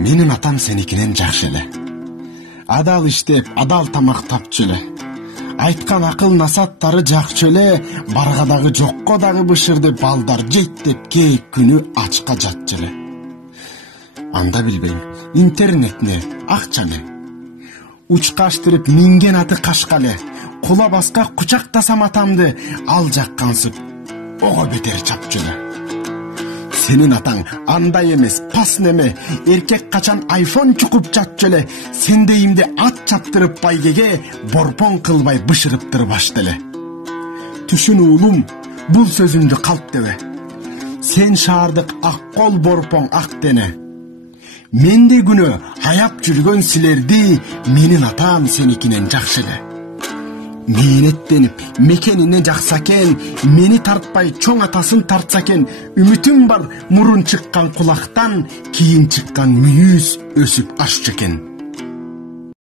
Менин атам сеникинен жакшы эле. Адал иштеп, адал тамак тапчу эле. Айткан акыл насаттары жакчу эле, баргадагы жокко дагы бышыр деп балдар жейт деп кээ күнү ачка жатчу эле. Анда билбейм, интернетне, акчаны учкаштырып минген аты кашкалы, кула баска кучактасам атамды, ал жаккансып ого бетер чапчу эле. Сенин атаң андай эмес, пас неме, эркек качан айфон чукуп жатчу эле, сендейимди ат чаптырып байгеге борпон кылбай бышырыптырып ашты эле. Түшүн уулум, бул сөзүңдү калп дебе. Сен шаардык ак кол борпон ак дене. Менде күнө аяп жүргөн силерди менин атам сеникинен жакшы эле. Мээнеттенип, мекенине жакса экен, мени тартпай чоң атасын тартса экен, үмүтүм бар мурун чыккан кулактан кийин чыккан мүйүз өсүп ашчу экен.